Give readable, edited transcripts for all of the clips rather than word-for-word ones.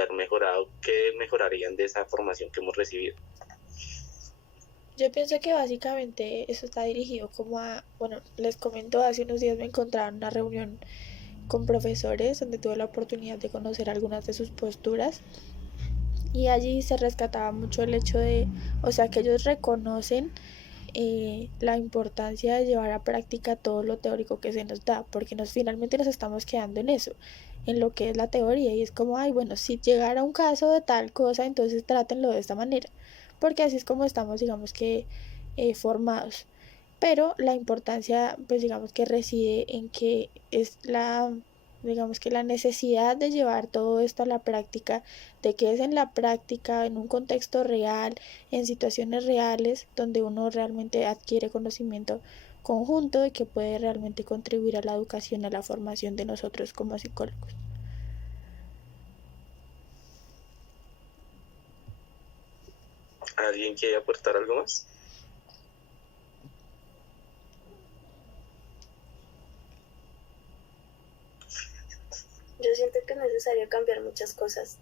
haber mejorado, qué mejorarían de esa formación que hemos recibido. Yo pienso que básicamente eso está dirigido como a, bueno, les comento, hace unos días me encontraba en una reunión con profesores donde tuve la oportunidad de conocer algunas de sus posturas y allí se rescataba mucho el hecho de, o sea, que ellos reconocen la importancia de llevar a práctica todo lo teórico que se nos da, porque finalmente nos estamos quedando en eso, en lo que es la teoría, y es como, ay, bueno, si llegara un caso de tal cosa, entonces trátenlo de esta manera, porque así es como estamos, digamos que, formados. Pero la importancia, pues digamos que reside en que es digamos que la necesidad de llevar todo esto a la práctica, de que es en la práctica, en un contexto real, en situaciones reales, donde uno realmente adquiere conocimiento conjunto y que puede realmente contribuir a la educación, a la formación de nosotros como psicólogos. ¿Alguien quiere aportar algo más? Yo siento que es necesario cambiar muchas cosas,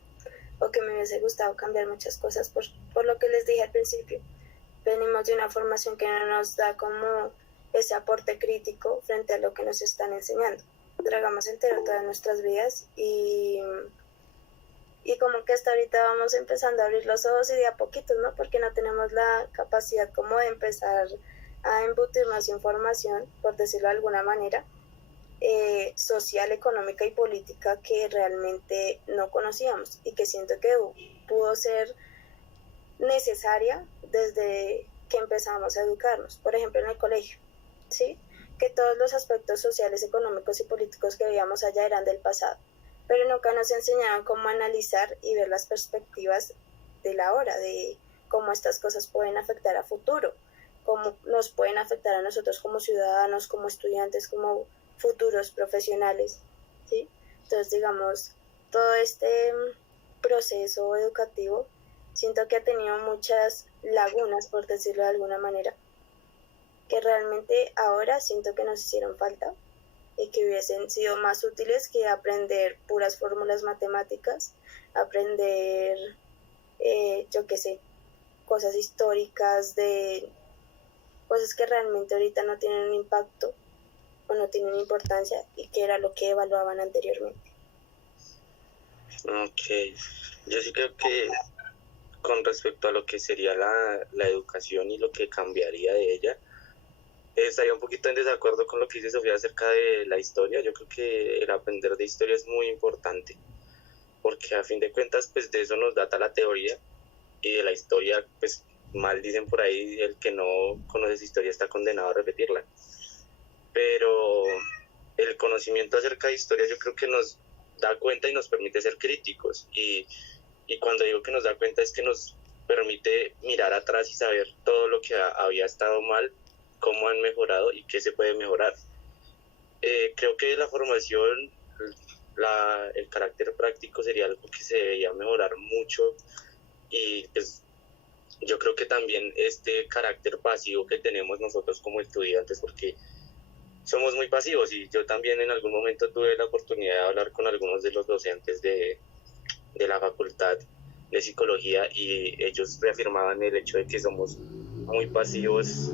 o que me hubiese gustado cambiar muchas cosas por lo que les dije al principio. Venimos de una formación que no nos da como ese aporte crítico frente a lo que nos están enseñando. Tragamos entero todas nuestras vidas y como que hasta ahorita vamos empezando a abrir los ojos y de a poquitos, ¿no? Porque no tenemos la capacidad como de empezar a embutir más información, por decirlo de alguna manera, social, económica y política que realmente no conocíamos y que siento que pudo ser necesaria desde que empezamos a educarnos, por ejemplo en el colegio, ¿sí? Que todos los aspectos sociales, económicos y políticos que veíamos allá eran del pasado, pero nunca nos enseñaban cómo analizar y ver las perspectivas de la hora, de cómo estas cosas pueden afectar a futuro, cómo nos pueden afectar a nosotros como ciudadanos, como estudiantes, como futuros profesionales, ¿sí? Entonces, digamos, todo este proceso educativo siento que ha tenido muchas lagunas, por decirlo de alguna manera, que realmente ahora siento que nos hicieron falta y que hubiesen sido más útiles que aprender puras fórmulas matemáticas, aprender, yo qué sé, cosas históricas, de cosas que realmente ahorita no tienen un impacto o no tienen importancia y que era lo que evaluaban anteriormente. Ok, yo sí creo que con respecto a lo que sería la educación y lo que cambiaría de ella, estaría un poquito en desacuerdo con lo que dice Sofía acerca de la historia. Yo creo que el aprender de historia es muy importante, porque a fin de cuentas, pues de eso nos data la teoría, y de la historia, pues mal dicen por ahí, el que no conoce esa historia está condenado a repetirla. Pero el conocimiento acerca de historia yo creo que nos da cuenta y nos permite ser críticos. Y cuando digo que nos da cuenta es que nos permite mirar atrás y saber todo lo que había estado mal, cómo han mejorado y qué se puede mejorar. Creo que la formación, el carácter práctico sería algo que se debería mejorar mucho, y pues yo creo que también este carácter pasivo que tenemos nosotros como estudiantes, porque somos muy pasivos, y yo también en algún momento tuve la oportunidad de hablar con algunos de los docentes de la facultad de psicología, y ellos reafirmaban el hecho de que somos muy pasivos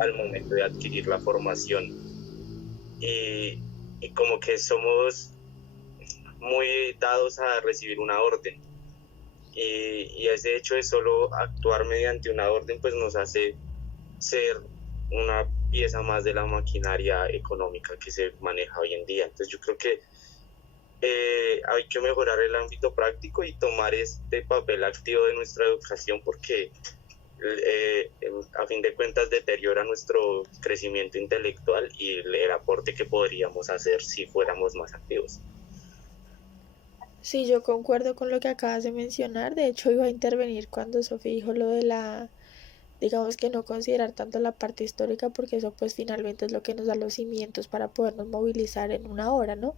al momento de adquirir la formación, y, y como que somos muy dados a recibir una orden, y ese hecho de solo actuar mediante una orden pues nos hace ser una pieza más de la maquinaria económica que se maneja hoy en día. Entonces yo creo que hay que mejorar el ámbito práctico y tomar este papel activo de nuestra educación, porque a fin de cuentas deteriora nuestro crecimiento intelectual y el aporte que podríamos hacer si fuéramos más activos. Sí, yo concuerdo con lo que acabas de mencionar. De hecho, iba a intervenir cuando Sofía dijo lo de digamos que no considerar tanto la parte histórica, porque eso pues finalmente es lo que nos da los cimientos para podernos movilizar en una hora, ¿no?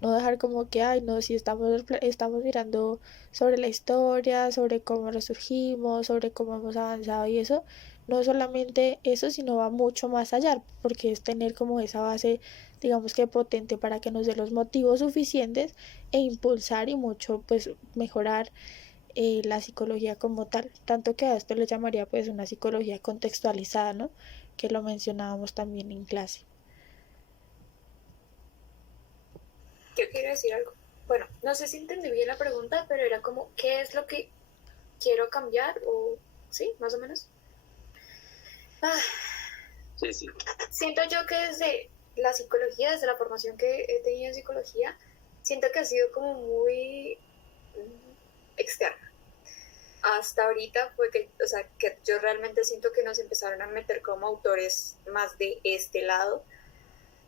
No dejar como que, ay, no, si estamos mirando sobre la historia, sobre cómo resurgimos, sobre cómo hemos avanzado y eso, no solamente eso, sino va mucho más allá, porque es tener como esa base, digamos que potente para que nos dé los motivos suficientes e impulsar y mucho pues mejorar la psicología como tal, tanto que a esto le llamaría pues una psicología contextualizada, ¿no? Que lo mencionábamos también en clase. Yo quiero decir algo. Bueno, no sé si entendí bien la pregunta, pero era como, ¿qué es lo que quiero cambiar? O, sí, más o menos. Ah, Sí, sí. siento yo que desde la psicología, desde la formación que he tenido en psicología, siento que ha sido como muy externa. Hasta ahorita fue que, o sea, que yo realmente siento que nos empezaron a meter como autores más de este lado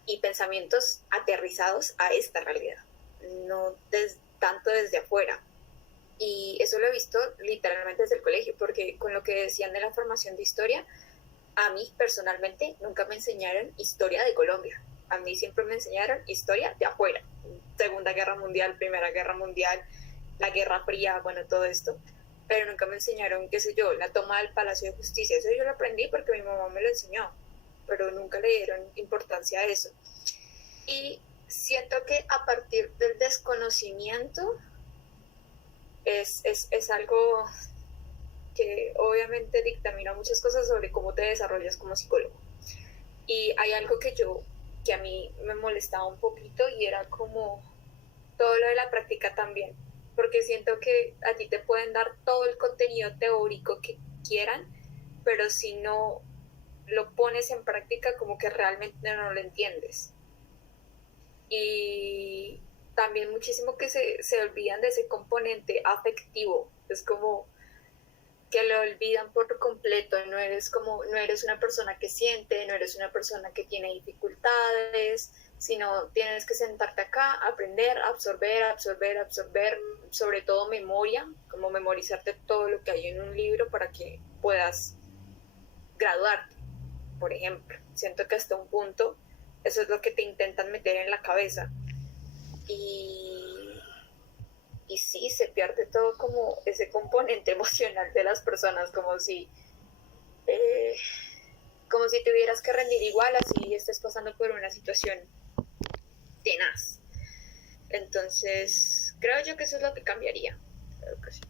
y pensamientos aterrizados a esta realidad, no tanto desde afuera. Y eso lo he visto literalmente desde el colegio, porque con lo que decían de la formación de historia, a mí personalmente nunca me enseñaron historia de Colombia. A mí siempre me enseñaron historia de afuera. Segunda Guerra Mundial, Primera Guerra Mundial, la Guerra Fría, bueno, todo esto. Pero nunca me enseñaron, qué sé yo, la toma del Palacio de Justicia. Eso yo lo aprendí porque mi mamá me lo enseñó, pero nunca le dieron importancia a eso. Y siento que a partir del desconocimiento es algo que obviamente dictamina muchas cosas sobre cómo te desarrollas como psicólogo. Y hay algo que a mí me molestaba un poquito y era como todo lo de la práctica también, porque siento que a ti te pueden dar todo el contenido teórico que quieran, pero si no lo pones en práctica como que realmente no lo entiendes. Y también muchísimo que se olvidan de ese componente afectivo, es como que lo olvidan por completo, no eres una persona que siente, no eres una persona que tiene dificultades, sino tienes que sentarte acá, aprender, absorber, sobre todo memoria, como memorizarte todo lo que hay en un libro para que puedas graduarte, por ejemplo. Siento que hasta un punto eso es lo que te intentan meter en la cabeza. Y sí, se pierde todo como ese componente emocional de las personas, como si tuvieras que rendir igual así estés pasando por una situación tenaz. Entonces, creo yo que eso es lo que cambiaría. Creo que sí.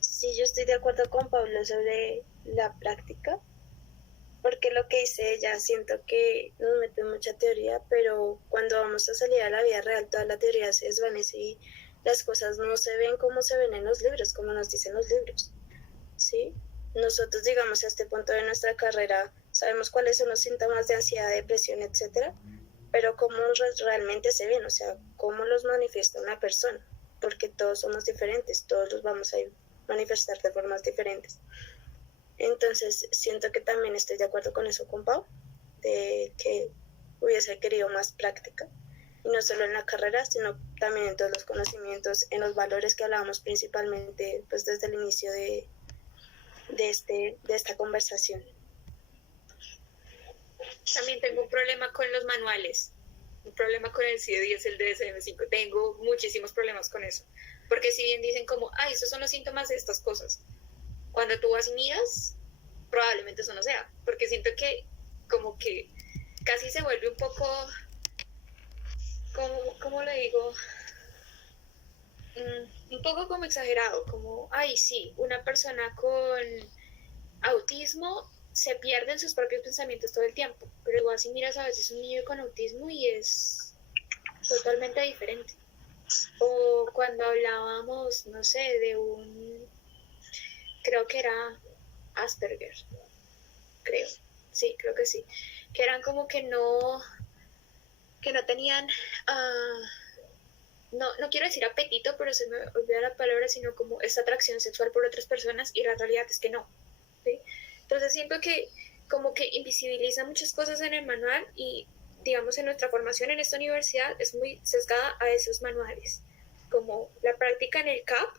Sí, yo estoy de acuerdo con Pablo sobre la práctica, porque lo que dice ella, siento que nos mete mucha teoría, pero cuando vamos a salir a la vida real, toda la teoría se desvanece y las cosas no se ven como se ven en los libros, como nos dicen los libros, ¿sí? Nosotros, digamos, a este punto de nuestra carrera, sabemos cuáles son los síntomas de ansiedad, depresión, etcétera, pero cómo realmente se ven, o sea, cómo los manifiesta una persona, porque todos somos diferentes, todos los vamos a manifestar de formas diferentes. Entonces, siento que también estoy de acuerdo con eso con Pau, de que hubiese querido más práctica, y no solo en la carrera, sino también en todos los conocimientos, en los valores que hablábamos principalmente pues desde el inicio de esta conversación. También tengo un problema con los manuales, un problema con el CIE-10, el DSM-5. Tengo muchísimos problemas con eso. Porque si bien dicen como, estos son los síntomas de estas cosas, cuando tú vas y miras, probablemente eso no sea. Porque siento que como que casi se vuelve un poco, ¿cómo le digo? Un poco como exagerado, como, sí, una persona con autismo se pierde en sus propios pensamientos todo el tiempo, pero igual si miras a veces un niño con autismo y es totalmente diferente. O cuando hablábamos, no sé, creo que era Asperger, creo que sí, que eran como que no tenían, no quiero decir apetito, pero se me olvida la palabra, sino como esta atracción sexual por otras personas, y la realidad es que no, ¿sí? Entonces siento que como que invisibiliza muchas cosas en el manual y digamos en nuestra formación en esta universidad es muy sesgada a esos manuales. Como la práctica en el CAP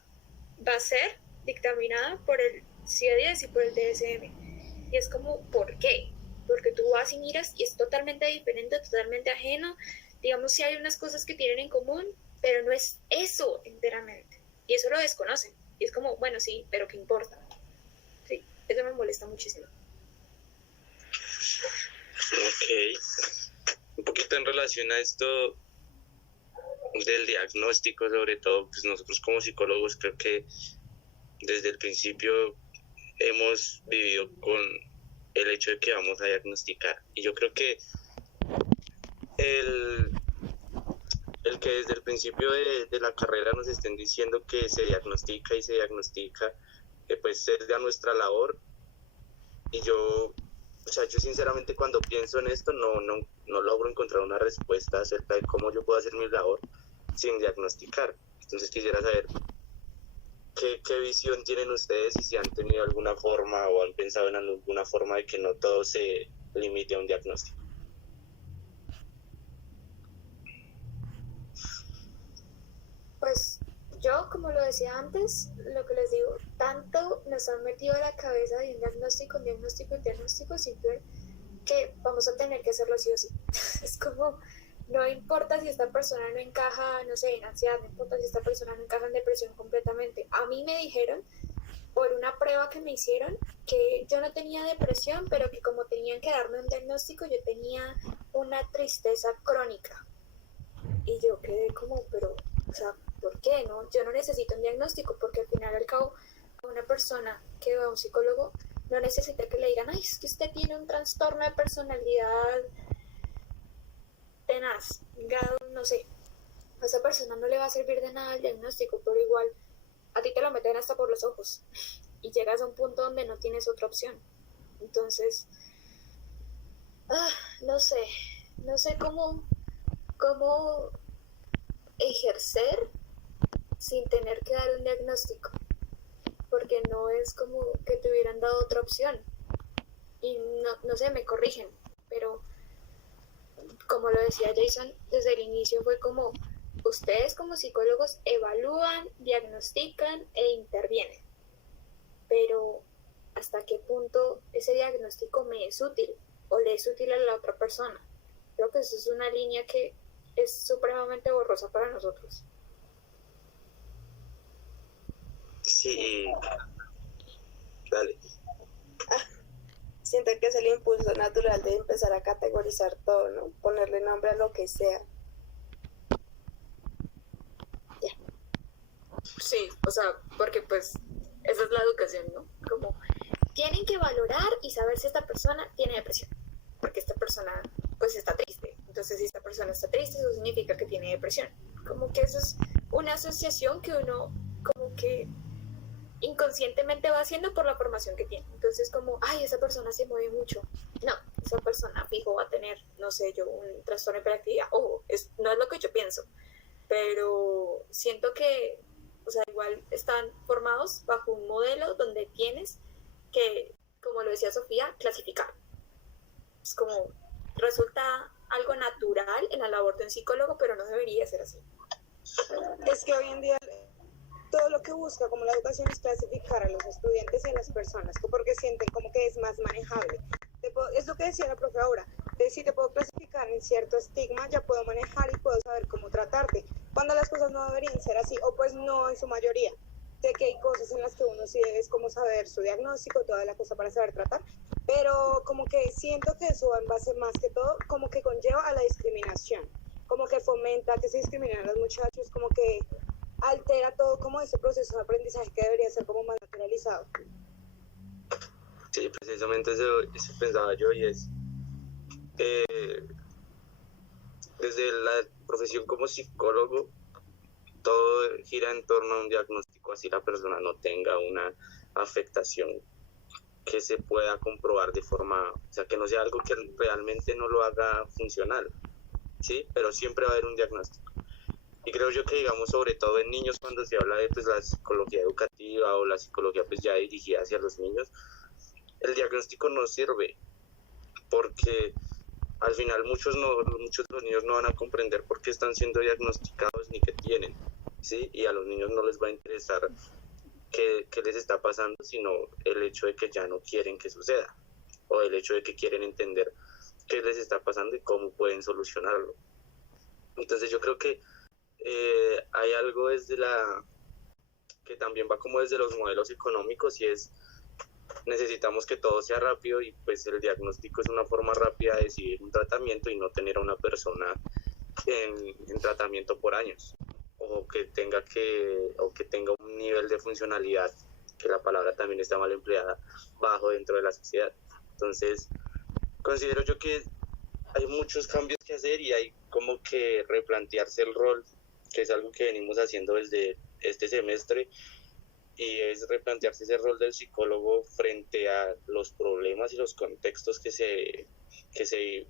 va a ser dictaminada por el CIE-10 y por el DSM. Y es como, ¿por qué? Porque tú vas y miras y es totalmente diferente, totalmente ajeno. Digamos, sí hay unas cosas que tienen en común, pero no es eso enteramente. Y eso lo desconocen. Y es como, bueno, sí, pero ¿qué importa? Sí, eso me molesta muchísimo. Ok. Un poquito en relación a esto del diagnóstico, sobre todo, pues nosotros como psicólogos creo que desde el principio hemos vivido con el hecho de que vamos a diagnosticar. Y yo creo que el que desde el principio de la carrera nos estén diciendo que se diagnostica y se diagnostica, que pues es ya nuestra labor. Y yo sinceramente cuando pienso en esto no logro encontrar una respuesta acerca de cómo yo puedo hacer mi labor sin diagnosticar. Entonces quisiera saber qué visión tienen ustedes y si han tenido alguna forma o han pensado en alguna forma de que no todo se limite a un diagnóstico. Pues yo, como lo decía antes, lo que les digo, tanto nos han metido a la cabeza de un diagnóstico, siempre que vamos a tener que hacerlo sí o sí. Es como, no importa si esta persona no encaja, no sé, en ansiedad, no importa si esta persona no encaja en depresión completamente. A mí me dijeron, por una prueba que me hicieron, que yo no tenía depresión, pero que como tenían que darme un diagnóstico, yo tenía una tristeza crónica. Y yo quedé como, pero, o sea, ¿por qué? No? Yo no necesito un diagnóstico, porque al final y al cabo, una persona que va a un psicólogo no necesita que le digan, ay, es que usted tiene un trastorno de personalidad tenaz, grado, no sé. A esa persona no le va a servir de nada el diagnóstico, pero igual a ti te lo meten hasta por los ojos y llegas a un punto donde no tienes otra opción. Entonces, no sé cómo ejercer sin tener que dar un diagnóstico, porque no es como que te hubieran dado otra opción. Y no sé, me corrigen, pero como lo decía Jason, desde el inicio fue como ustedes como psicólogos evalúan, diagnostican e intervienen, pero ¿hasta qué punto ese diagnóstico me es útil o le es útil a la otra persona? Creo que eso es una línea que es supremamente borrosa para nosotros. Sí, dale. Siento que es el impulso natural de empezar a categorizar todo, ¿no? Ponerle nombre a lo que sea. Sí, o sea, porque pues esa es la educación, ¿no? Como tienen que valorar y saber si esta persona tiene depresión, porque esta persona pues está triste. Entonces si esta persona está triste, eso significa que tiene depresión. Como que eso es una asociación que uno como que inconscientemente va haciendo por la formación que tiene. Entonces como, ay, esa persona se mueve mucho. No, esa persona fijo va a tener, no sé yo, un trastorno de hiperactividad. Ojo, no es lo que yo pienso, pero siento que, o sea, igual están formados bajo un modelo donde tienes que, como lo decía Sofía, clasificar. Es como, resulta algo natural en la labor de un psicólogo, pero no debería ser así. Es que hoy en día todo lo que busca como la educación es clasificar a los estudiantes y a las personas, porque sienten como que es más manejable. Es lo que decía la profe ahora, de si te puedo clasificar en cierto estigma, ya puedo manejar y puedo saber cómo tratarte, cuando las cosas no deberían ser así, o pues no en su mayoría. Sé que hay cosas en las que uno sí debe como saber su diagnóstico, toda la cosa para saber tratar, pero como que siento que eso va en base más que todo, como que conlleva a la discriminación, como que fomenta que se discriminen a los muchachos, como que altera todo como ese proceso de aprendizaje que debería ser como más naturalizado. Sí, precisamente eso pensaba yo y es desde la profesión como psicólogo todo gira en torno a un diagnóstico, así la persona no tenga una afectación que se pueda comprobar de forma, o sea, que no sea algo que realmente no lo haga funcional, ¿sí? Pero siempre va a haber un diagnóstico. Y creo yo que, digamos, sobre todo en niños, cuando se habla de pues, la psicología educativa o la psicología pues, ya dirigida hacia los niños, el diagnóstico no sirve, porque al final muchos de los niños no van a comprender por qué están siendo diagnosticados ni qué tienen, ¿sí? Y a los niños no les va a interesar qué les está pasando, sino el hecho de que ya no quieren que suceda, o el hecho de que quieren entender qué les está pasando y cómo pueden solucionarlo. Entonces yo creo que hay algo que también va como desde los modelos económicos y es necesitamos que todo sea rápido y pues el diagnóstico es una forma rápida de decidir un tratamiento y no tener a una persona en tratamiento por años o que tenga un nivel de funcionalidad, que la palabra también está mal empleada, bajo dentro de la sociedad. Entonces considero yo que hay muchos cambios que hacer y hay como que replantearse el rol, que es algo que venimos haciendo desde este semestre, y es replantearse ese rol del psicólogo frente a los problemas y los contextos que se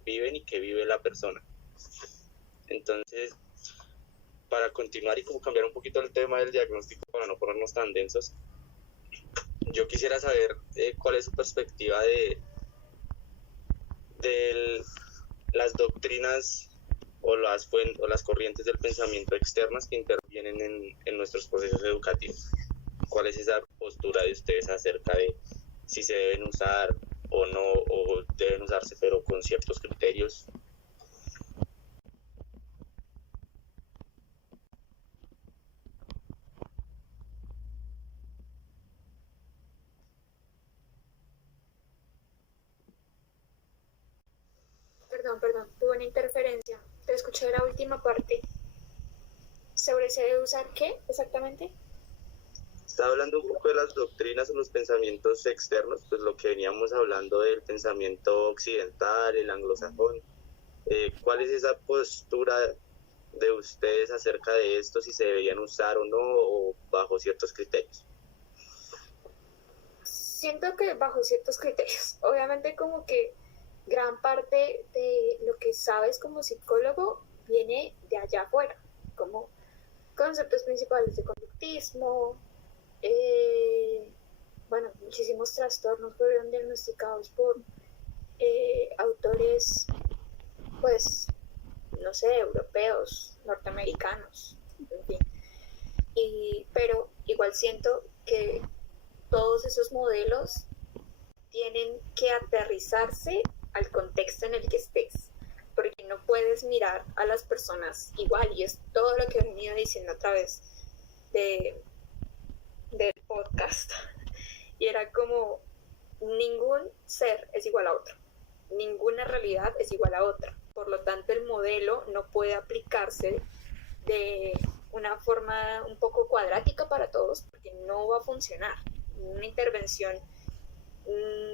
viven y que vive la persona. Entonces, para continuar y como cambiar un poquito el tema del diagnóstico para no ponernos tan densos, yo quisiera saber cuál es su perspectiva de las doctrinas o las corrientes del pensamiento externas que intervienen en nuestros procesos educativos. ¿Cuál es esa postura de ustedes acerca de si se deben usar o no, o deben usarse pero con ciertos criterios? Perdón, tuve una interferencia. Te escuché la última parte. ¿Sobre se debe usar qué exactamente? Estaba hablando un poco de las doctrinas o los pensamientos externos, pues lo que veníamos hablando del pensamiento occidental, el anglosajón. ¿Cuál es esa postura de ustedes acerca de esto, si se deberían usar o no, o bajo ciertos criterios? Siento que bajo ciertos criterios. Obviamente como que gran parte de lo que sabes como psicólogo viene de allá afuera, como conceptos principales de conductismo, muchísimos trastornos fueron diagnosticados por autores, pues, no sé, europeos, norteamericanos, en fin. Pero igual siento que todos esos modelos tienen que aterrizarse al contexto en el que estés, porque no puedes mirar a las personas igual, y es todo lo que he venido diciendo a través del podcast. Y era como, ningún ser es igual a otro, ninguna realidad es igual a otra, por lo tanto el modelo no puede aplicarse de una forma un poco cuadrática para todos, porque no va a funcionar. Una intervención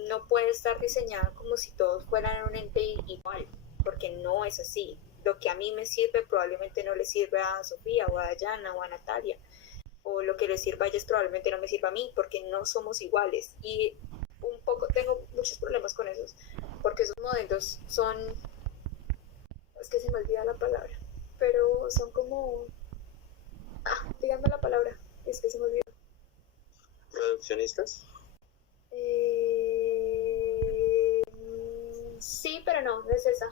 no puede estar diseñada como si todos fueran un ente igual, porque no es así. Lo que a mí me sirve probablemente no le sirve a Sofía o a Dayana o a Natalia, o lo que le sirva a ellas probablemente no me sirva a mí, porque no somos iguales. Y un poco tengo muchos problemas con esos, porque esos modelos son, es que se me olvida la palabra, pero son como, díganme la palabra, es que se me olvidó. ¿Reduccionistas? Sí, pero no es esa.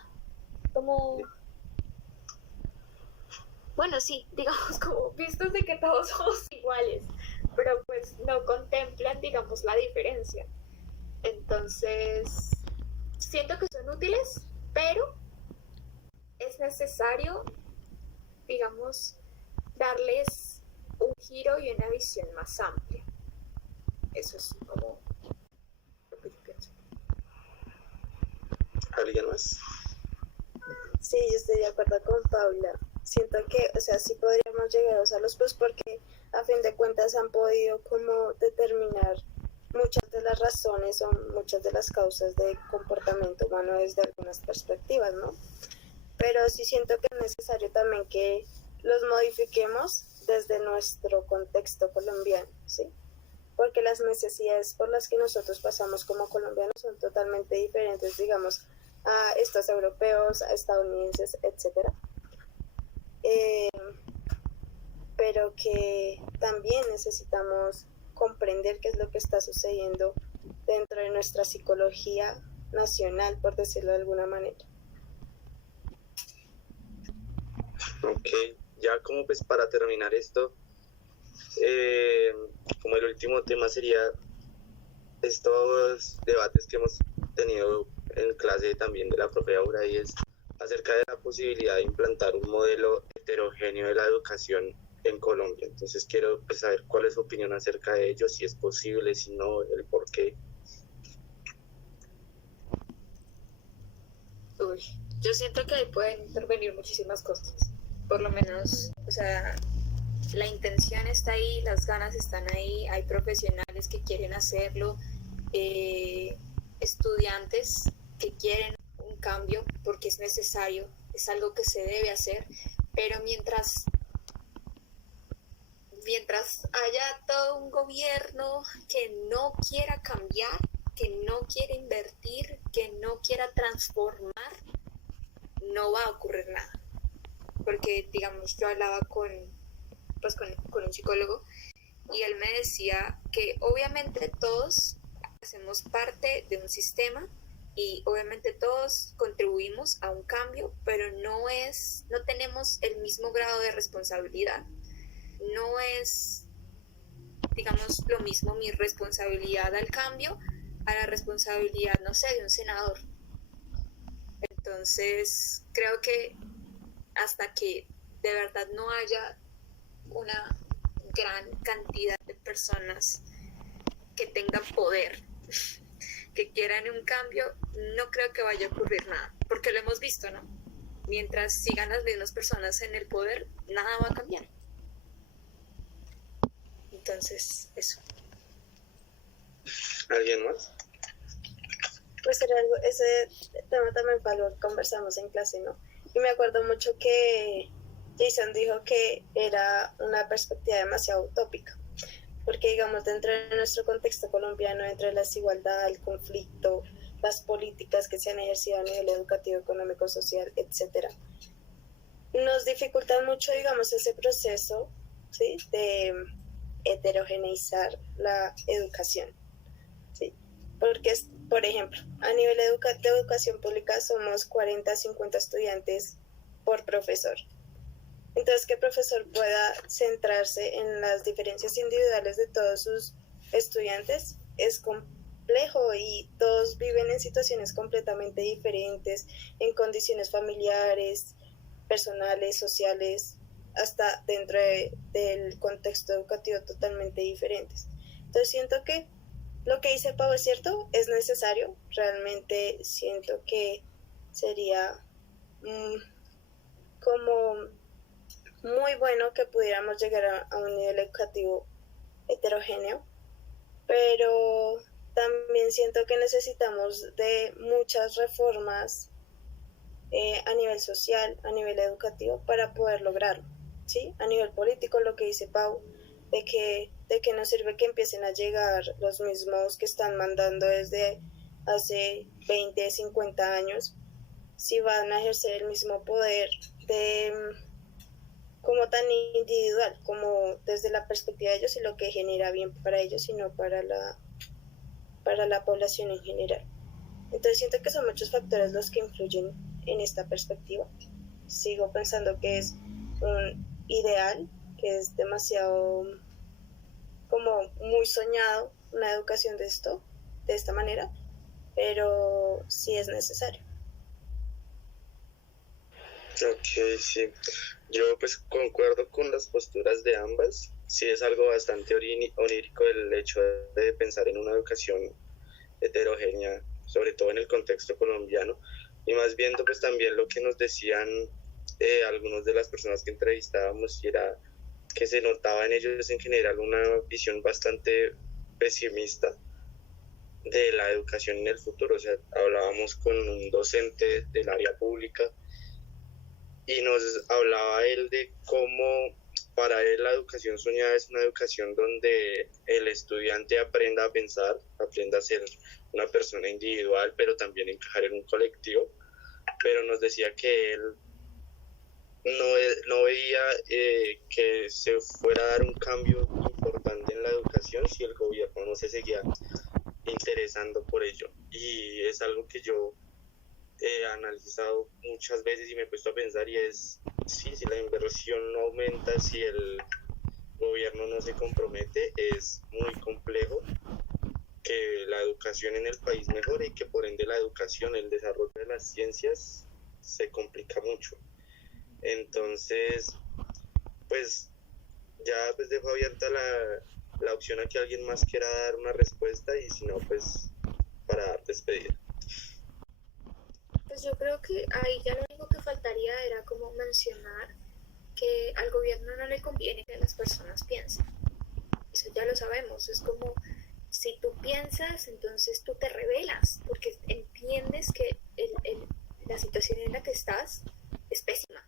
Como, bueno, sí, digamos como vistos de que todos somos iguales, pero pues no contemplan, digamos, la diferencia. Entonces, siento que son útiles, pero es necesario, digamos, darles un giro y una visión más amplia. Eso es como lo que yo pienso. ¿Alguien más? Sí, yo estoy de acuerdo con Paula. Siento que, o sea, sí podríamos llegar a usarlos, pues porque a fin de cuentas han podido como determinar muchas de las razones o muchas de las causas de comportamiento humano desde algunas perspectivas, ¿no? Pero sí siento que es necesario también que los modifiquemos desde nuestro contexto colombiano, ¿sí? Porque las necesidades por las que nosotros pasamos como colombianos son totalmente diferentes, digamos, a estos europeos, a estadounidenses, etcétera. Pero que también necesitamos comprender qué es lo que está sucediendo dentro de nuestra psicología nacional, por decirlo de alguna manera. Ok, ya como pues para terminar esto, como el último tema sería estos debates que hemos tenido en clase también de la profe Aura, y es acerca de la posibilidad de implantar un modelo heterogéneo de la educación en Colombia. Entonces quiero pues saber cuál es su opinión acerca de ello, si es posible, si no, el por qué. yo siento que ahí pueden intervenir muchísimas cosas. Por lo menos, o sea, la intención está ahí, las ganas están ahí, hay profesionales que quieren hacerlo, estudiantes que quieren un cambio porque es necesario, es algo que se debe hacer, pero mientras haya todo un gobierno que no quiera cambiar, que no quiera invertir, que no quiera transformar, no va a ocurrir nada. Porque, digamos, yo hablaba con un psicólogo y él me decía que obviamente todos hacemos parte de un sistema y obviamente todos contribuimos a un cambio, pero no tenemos el mismo grado de responsabilidad. No es, digamos, lo mismo mi responsabilidad al cambio a la responsabilidad, no sé, de un senador. Entonces, creo que hasta que de verdad no haya una gran cantidad de personas que tengan poder, que quieran un cambio, no creo que vaya a ocurrir nada, porque lo hemos visto, ¿no? Mientras sigan las mismas personas en el poder, nada va a cambiar. Entonces, eso. ¿Alguien más? Pues era algo, ese tema también lo conversamos en clase, ¿no? Y me acuerdo mucho que Jason dijo que era una perspectiva demasiado utópica, porque digamos dentro de nuestro contexto colombiano, dentro de la desigualdad, el conflicto, las políticas que se han ejercido a nivel educativo, económico, social, etcétera, nos dificultan mucho, digamos, ese proceso, ¿sí?, de heterogeneizar la educación, ¿sí? Porque, por ejemplo, a nivel de educación pública somos 40 a 50 estudiantes por profesor. Entonces, que el profesor pueda centrarse en las diferencias individuales de todos sus estudiantes es complejo, y todos viven en situaciones completamente diferentes, en condiciones familiares, personales, sociales, hasta dentro del contexto educativo totalmente diferentes. Entonces siento que lo que dice Pau es cierto, es necesario. Realmente siento que sería como muy bueno que pudiéramos llegar a un nivel educativo heterogéneo, pero también siento que necesitamos de muchas reformas a nivel social, a nivel educativo, para poder lograrlo, ¿sí? A nivel político, lo que dice Pau, de que no sirve que empiecen a llegar los mismos que están mandando desde hace 20, 50 años, si van a ejercer el mismo poder como tan individual, como desde la perspectiva de ellos y lo que genera bien para ellos, sino para la población en general. Entonces siento que son muchos factores los que influyen en esta perspectiva. Sigo pensando que es un ideal, que es demasiado como muy soñado una educación de esta manera, pero sí es necesario. Ok, sí. Yo pues concuerdo con las posturas de ambas. Sí, es algo bastante onírico el hecho de pensar en una educación heterogénea, sobre todo en el contexto colombiano, y más viendo pues también lo que nos decían algunas de las personas que entrevistábamos, y era que se notaba en ellos en general una visión bastante pesimista de la educación en el futuro. O sea, hablábamos con un docente del área pública y nos hablaba él de cómo para él la educación soñada es una educación donde el estudiante aprenda a pensar, aprenda a ser una persona individual, pero también encajar en un colectivo. Pero nos decía que él no veía que se fuera a dar un cambio importante en la educación si el gobierno no se seguía interesando por ello. Y es algo que yo he analizado muchas veces y me he puesto a pensar, y es, sí, si la inversión no aumenta, si el gobierno no se compromete, es muy complejo que la educación en el país mejore, y que por ende la educación, el desarrollo de las ciencias se complica mucho. Entonces, pues ya pues dejo abierta la opción a que alguien más quiera dar una respuesta, y si no, pues para dar despedida. Pues yo creo que ahí ya lo único que faltaría era como mencionar que al gobierno no le conviene que las personas piensen. Eso ya lo sabemos, es como si tú piensas, entonces tú te rebelas, porque entiendes que la situación en la que estás es pésima,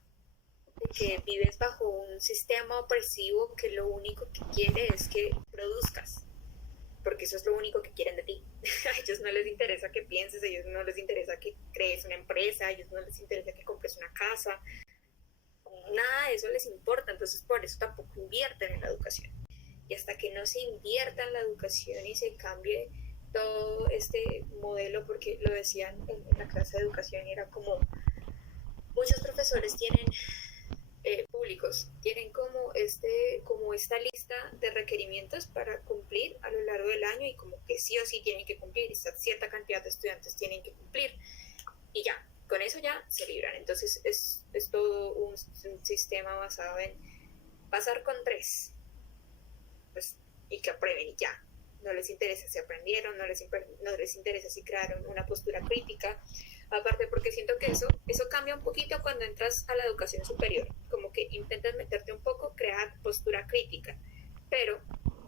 de que vives bajo un sistema opresivo que lo único que quiere es que produzcas, porque eso es lo único que quieren de ti. A ellos no les interesa que pienses, a ellos no les interesa que crees una empresa, a ellos no les interesa que compres una casa, nada de eso les importa, entonces por eso tampoco invierten en la educación. Y hasta que no se invierta en la educación y se cambie todo este modelo, porque lo decían en la clase de educación, y era como muchos profesores tienen públicos, tienen como esta lista de requerimientos para cumplir a lo largo del año, y como que sí o sí tienen que cumplir, y cierta cantidad de estudiantes tienen que cumplir, y ya, con eso ya se libran. Entonces es todo un sistema basado en pasar con 3, pues, y que aprueben y ya. No les interesa si aprendieron, no les interesa si crearon una postura crítica. Aparte, porque siento que eso cambia un poquito cuando entras a la educación superior, como que intentas meterte un poco, crear postura crítica, pero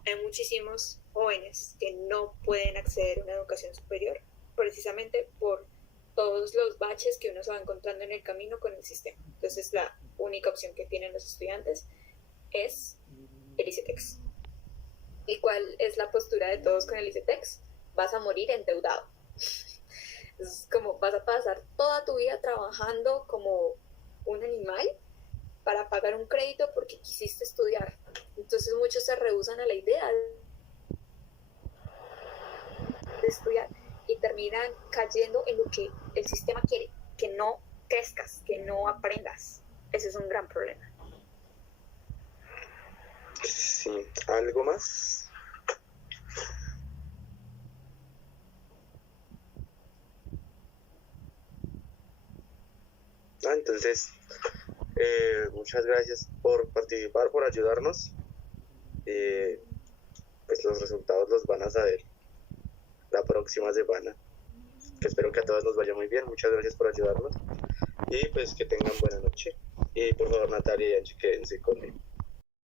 hay muchísimos jóvenes que no pueden acceder a una educación superior precisamente por todos los baches que uno se va encontrando en el camino con el sistema. Entonces la única opción que tienen los estudiantes es el ICETEX. ¿Y cuál es la postura de todos con el ICETEX? Vas a morir endeudado. Es como vas a pasar toda tu vida trabajando como un animal para pagar un crédito porque quisiste estudiar. Entonces muchos se rehúsan a la idea de estudiar y terminan cayendo en lo que el sistema quiere, que no crezcas, que no aprendas. Ese es un gran problema. Sí, ¿algo más? Entonces, muchas gracias por participar, por ayudarnos. Pues los resultados los van a saber la próxima semana. Que espero que a todos nos vaya muy bien. Muchas gracias por ayudarnos. Y pues que tengan buena noche. Y por favor, Natalia y Angie, quédense conmigo.